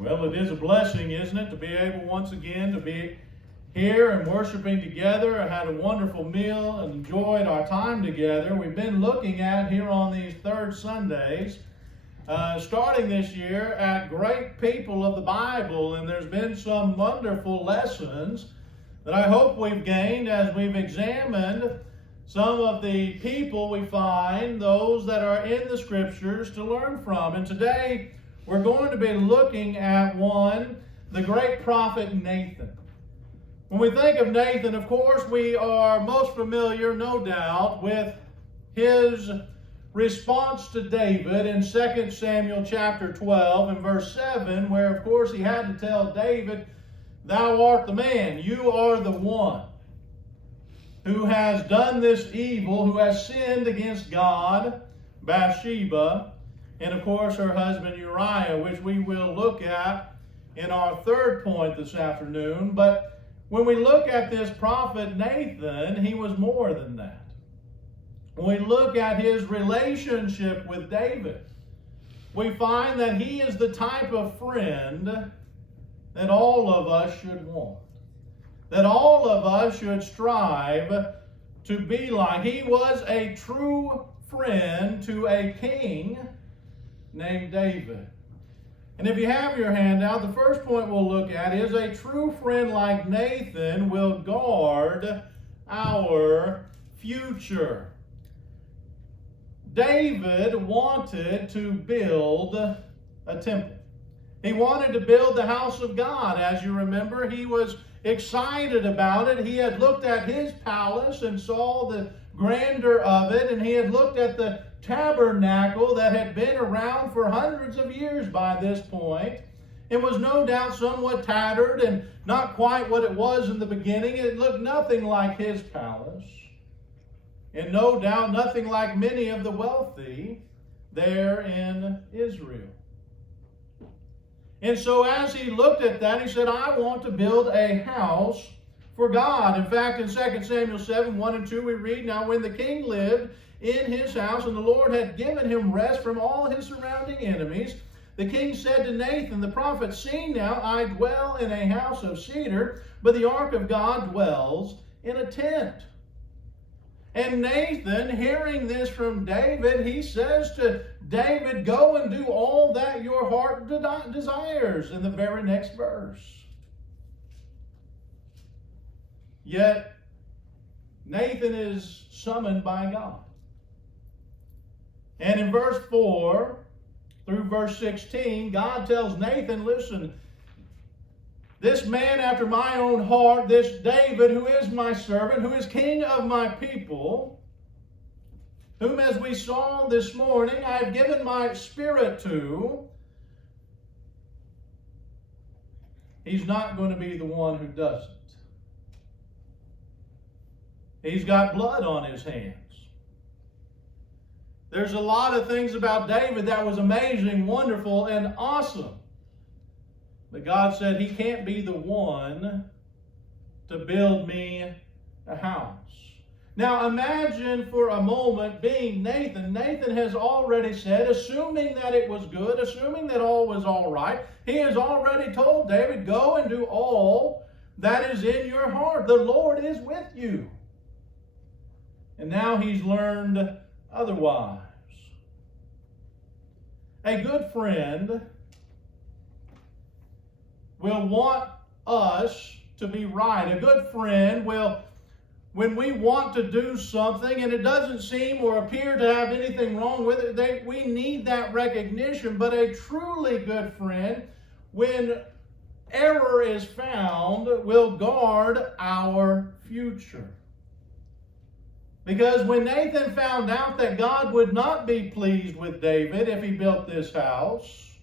Well, it is a blessing, isn't it, to be able once again to be here and worshiping together. I had a wonderful meal and enjoyed our time together. We've been looking at here on these third Sundays, starting this year at great people of the Bible, and there's been some wonderful lessons that I hope we've gained as we've examined some of the people we find, those that are in the Scriptures to learn from. And today we're going to be looking at one, the great prophet Nathan. When we think of Nathan, of course, we are most familiar, no doubt, with his response to David in 2 Samuel chapter 12 and verse 7, where, of course, he had to tell David, "Thou art the man, you are the one who has done this evil, who has sinned against God," Bathsheba, and of course her husband Uriah, which we will look at in our third point this afternoon. But when we look at this prophet Nathan, he was more than that. When we look at his relationship with David, we find that he is the type of friend that all of us should want, that all of us should strive to be like. He was a true friend to a king named David. And if you have your handout, the first point we'll look at is a true friend like Nathan will guard our future. David wanted to build a temple. He wanted to build the house of God. As you remember, he was excited about it. He had looked at his palace and saw the grandeur of it, and he had looked at the tabernacle that had been around for hundreds of years by this point. It was no doubt somewhat tattered and not quite what it was in the beginning. It looked nothing like his palace, and no doubt nothing like many of the wealthy there in Israel. And so as he looked at that, he said, "I want to build a house for God." In fact, in 2 Samuel 7, 1 and 2, we read, "Now when the king lived in his house, and the Lord had given him rest from all his surrounding enemies, the king said to Nathan the prophet, 'See now, I dwell in a house of cedar, but the ark of God dwells in a tent.'" And Nathan, hearing this from David, he says to David, "Go and do all that your heart desires," in the very next verse. Yet, Nathan is summoned by God. And in verse 4 through verse 16, God tells Nathan, "Listen, this man after my own heart, this David, who is my servant, who is king of my people, whom as we saw this morning, I have given my spirit to, he's not going to be the one who does it. He's got blood on his hands." There's a lot of things about David that was amazing, wonderful, and awesome. But God said, he can't be the one to build me a house. Now imagine for a moment being Nathan. Nathan has already said, assuming that it was good, assuming that all was all right, he has already told David, "Go and do all that is in your heart. The Lord is with you." And now he's learned otherwise. A good friend will want us to be right. A good friend will, when we want to do something and it doesn't seem or appear to have anything wrong with it, we need that recognition. But a truly good friend, when error is found, will guard our future. Because when Nathan found out that God would not be pleased with David if he built this house,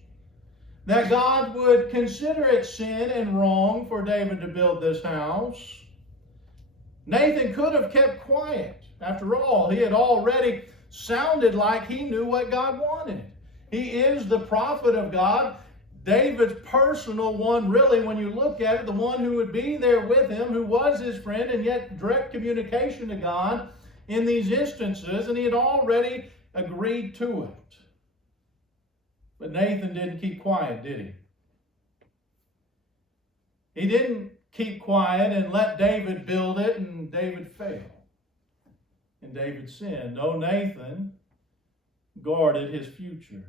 that God would consider it sin and wrong for David to build this house, Nathan could have kept quiet. After all, he had already sounded like he knew what God wanted. He is the prophet of God, David's personal one, really, when you look at it, the one who would be there with him, who was his friend, and yet direct communication to God in these instances, and he had already agreed to it. But Nathan didn't keep quiet, did he? He didn't keep quiet and let David build it, and David failed. And David sinned. No, Nathan guarded his future.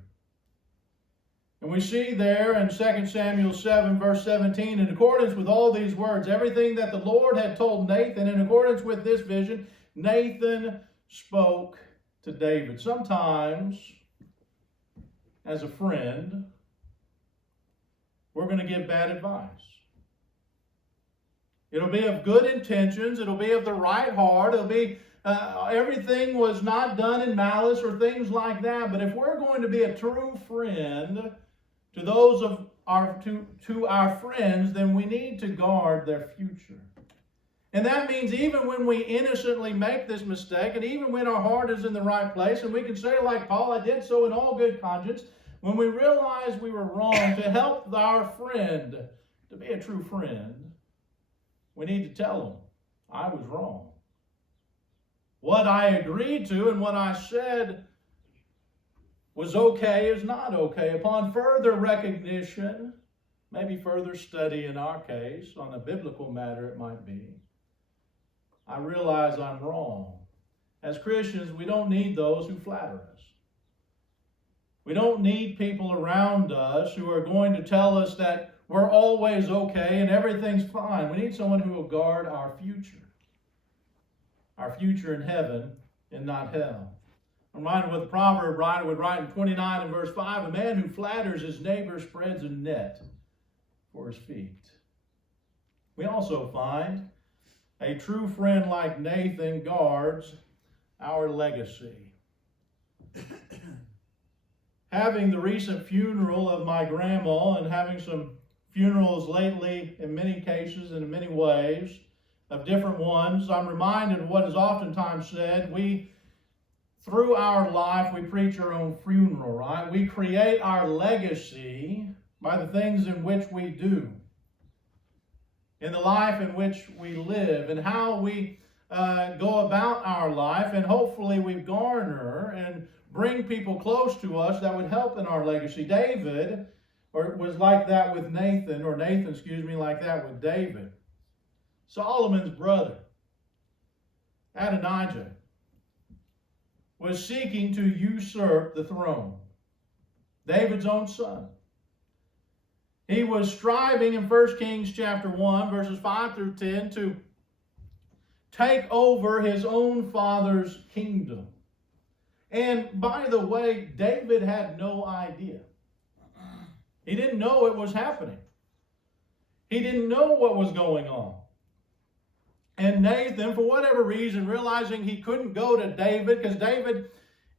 And we see there in 2 Samuel 7, verse 17, in accordance with all these words, everything that the Lord had told Nathan, in accordance with this vision, Nathan spoke to David. Sometimes, as a friend, we're going to give bad advice. It'll be of good intentions. It'll be of the right heart. It'll be everything was not done in malice or things like that. But if we're going to be a true friend to those of to our friends, then we need to guard their future. And that means even when we innocently make this mistake, and even when our heart is in the right place, and we can say like Paul, I did so in all good conscience, when we realize we were wrong, to help our friend, to be a true friend, we need to tell them, I was wrong. What I agreed to and what I said was okay is not okay. Upon further recognition, maybe further study in our case, on a biblical matter it might be, I realize I'm wrong. As Christians, we don't need those who flatter us. We don't need people around us who are going to tell us that we're always okay and everything's fine. We need someone who will guard our future in heaven and not hell. I'm reminded what the proverb writer would write in 29 and verse 5, a man who flatters his neighbor spreads a net for his feet. We also find a true friend like Nathan guards our legacy. Having the recent funeral of my grandma and having some funerals lately in many cases and in many ways of different ones, I'm reminded of what is oftentimes said. Through our life, we preach our own funeral, right? We create our legacy by the things in which we do, in the life in which we live, and how we go about our life, and hopefully we garner and bring people close to us that would help in our legacy. David was like that with Nathan, like that with David. Solomon's brother, Adonijah, was seeking to usurp the throne. David's own son. He was striving in 1 Kings chapter 1, verses 5 through 10, to take over his own father's kingdom. And by the way, David had no idea. He didn't know it was happening. He didn't know what was going on. And Nathan, for whatever reason, realizing he couldn't go to David, because David,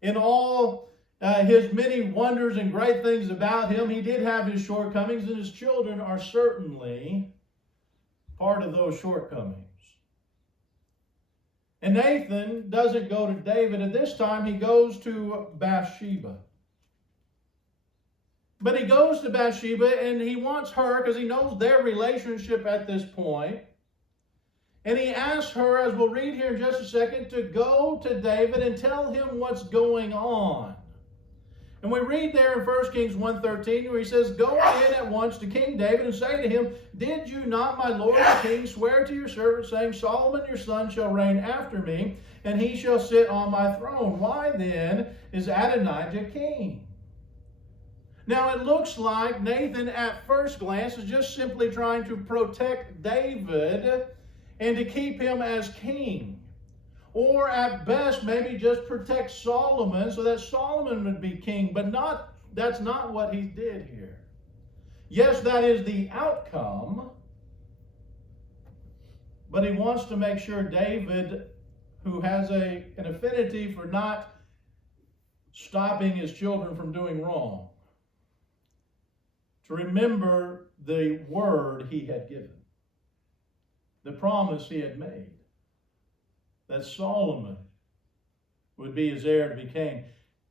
in all his many wonders and great things about him, he did have his shortcomings, and his children are certainly part of those shortcomings. And Nathan doesn't go to David. At this time, he goes to Bathsheba. But he goes to Bathsheba, and he wants her, because he knows their relationship at this point. And he asks her, as we'll read here in just a second, to go to David and tell him what's going on. And we read there in 1 Kings 1:13 where he says, go in at once to King David and say to him, did you not, my lord the king, swear to your servant, saying, Solomon your son shall reign after me, and he shall sit on my throne? Why then is Adonijah king? Now it looks like Nathan at first glance is just simply trying to protect David and to keep him as king. Or at best, maybe just protect Solomon so that Solomon would be king. But that's not what he did here. Yes, that is the outcome. But he wants to make sure David, who has an affinity for not stopping his children from doing wrong, to remember the word he had given. The promise he had made, that Solomon would be his heir to be king.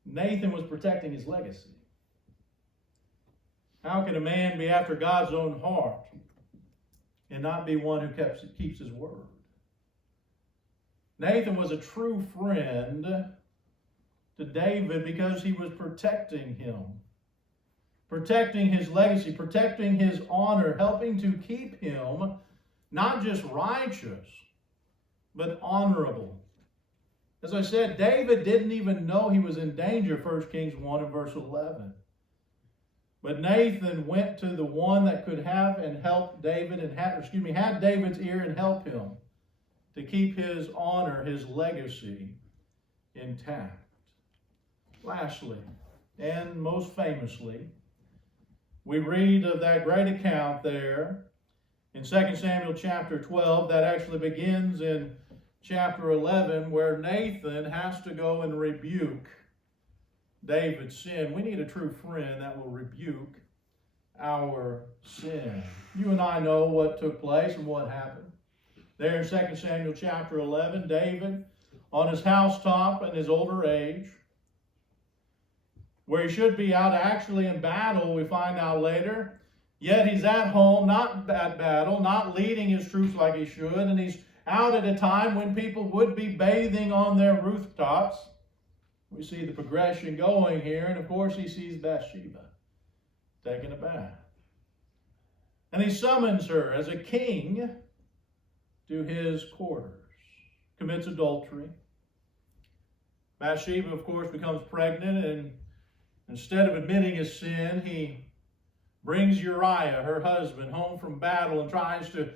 Nathan was protecting his legacy. How can a man be after God's own heart and not be one who keeps his word? Nathan was a true friend to David because he was protecting him protecting his legacy, protecting his honor, helping to keep him not just righteous, but honorable. As I said, David didn't even know he was in danger, 1 Kings 1 and verse 11. But Nathan went to the one that could have and help David and had David's ear and help him to keep his honor, his legacy intact. Lastly, and most famously, we read of that great account there in 2 Samuel chapter 12 that actually begins in chapter 11, where Nathan has to go and rebuke David's sin. We need a true friend that will rebuke our sin. You and I know what took place and what happened. There in 2 Samuel chapter 11, David, on his housetop in his older age, where he should be out actually in battle, we find out later, yet he's at home, not at battle, not leading his troops like he should, and he's out at a time when people would be bathing on their rooftops. We see the progression going here, and of course he sees Bathsheba taking a bath. And he summons her as a king to his quarters, commits adultery. Bathsheba, of course, becomes pregnant, and instead of admitting his sin, he brings Uriah, her husband, home from battle and tries to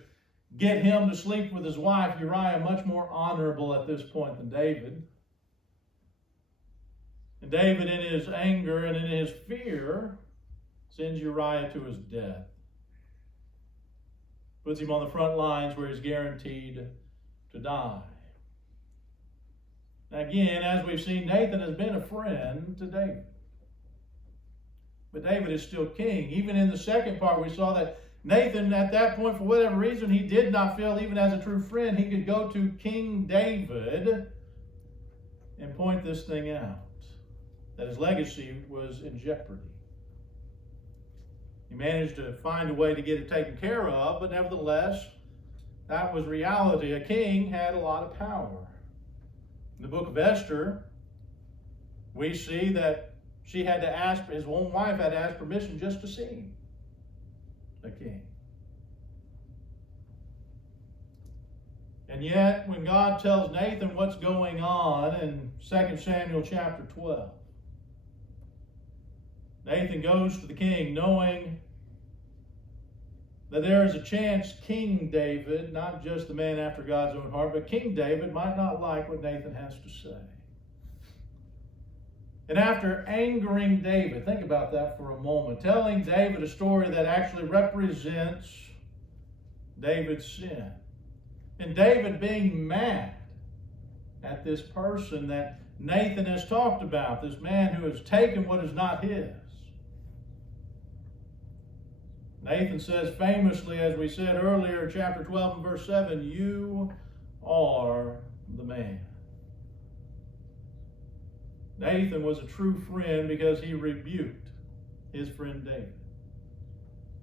get him to sleep with his wife. Uriah, much more honorable at this point than David. And David, in his anger and in his fear, sends Uriah to his death. Puts him on the front lines where he's guaranteed to die. Now again, as we've seen, Nathan has been a friend to David. But David is still king. Even in the second part, we saw that Nathan, at that point, for whatever reason, he did not feel, even as a true friend, he could go to King David and point this thing out, that his legacy was in jeopardy. He managed to find a way to get it taken care of, but nevertheless, that was reality. A king had a lot of power. In the book of Esther, we see that she had to ask, his own wife had to ask permission just to see the king. And yet, when God tells Nathan what's going on in 2 Samuel chapter 12, Nathan goes to the king knowing that there is a chance King David, not just the man after God's own heart, but King David might not like what Nathan has to say. And after angering David, think about that for a moment, telling David a story that actually represents David's sin. And David being mad at this person that Nathan has talked about, this man who has taken what is not his. Nathan says famously, as we said earlier, chapter 12 and verse 7, "You are the man." Nathan was a true friend because he rebuked his friend David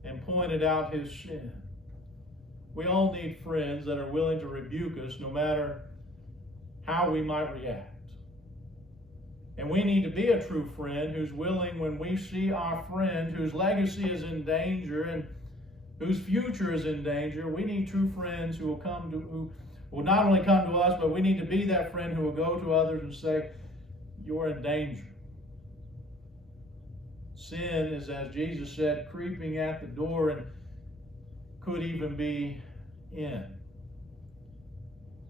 and pointed out his sin. We all need friends that are willing to rebuke us no matter how we might react. And we need to be a true friend who's willing, when we see our friend whose legacy is in danger and whose future is in danger, we need true friends who will not only come to us, but we need to be that friend who will go to others and say, "You're in danger." Sin is, as Jesus said, creeping at the door and could even be in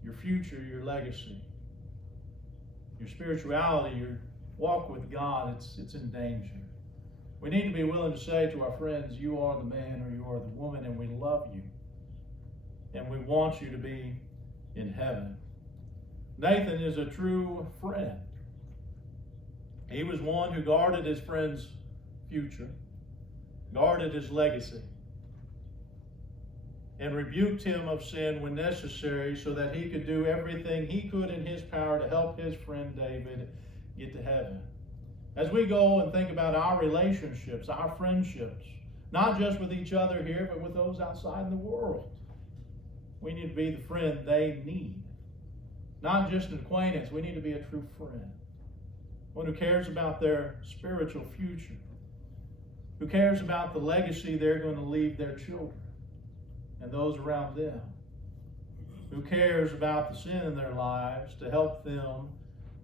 your future, your legacy, your spirituality, your walk with God. It's in danger. We need to be willing to say to our friends, "You are the man or you are the woman, and we love you, and we want you to be in heaven." Nathan is a true friend. He was one who guarded his friend's future, guarded his legacy, and rebuked him of sin when necessary so that he could do everything he could in his power to help his friend David get to heaven. As we go and think about our relationships, our friendships, not just with each other here, but with those outside in the world, we need to be the friend they need. Not just an acquaintance, we need to be a true friend. One who cares about their spiritual future. who cares about the legacy they're going to leave their children and those around them, who cares about the sin in their lives to help them,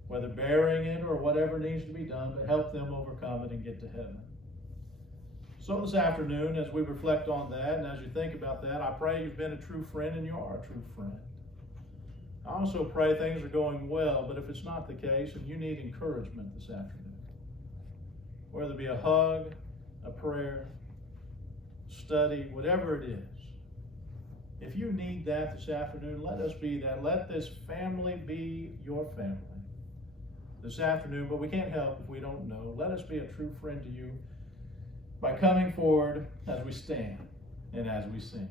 whether bearing it or whatever needs to be done, but help them overcome it and get to heaven. So this afternoon, as we reflect on that and as you think about that, I pray you've been a true friend and you are a true friend. I also pray things are going well, but if it's not the case and you need encouragement this afternoon, whether it be a hug, a prayer, study, whatever it is, if you need that this afternoon, let us be that. Let this family be your family this afternoon, but we can't help if we don't know. Let us be a true friend to you by coming forward as we stand and as we sing.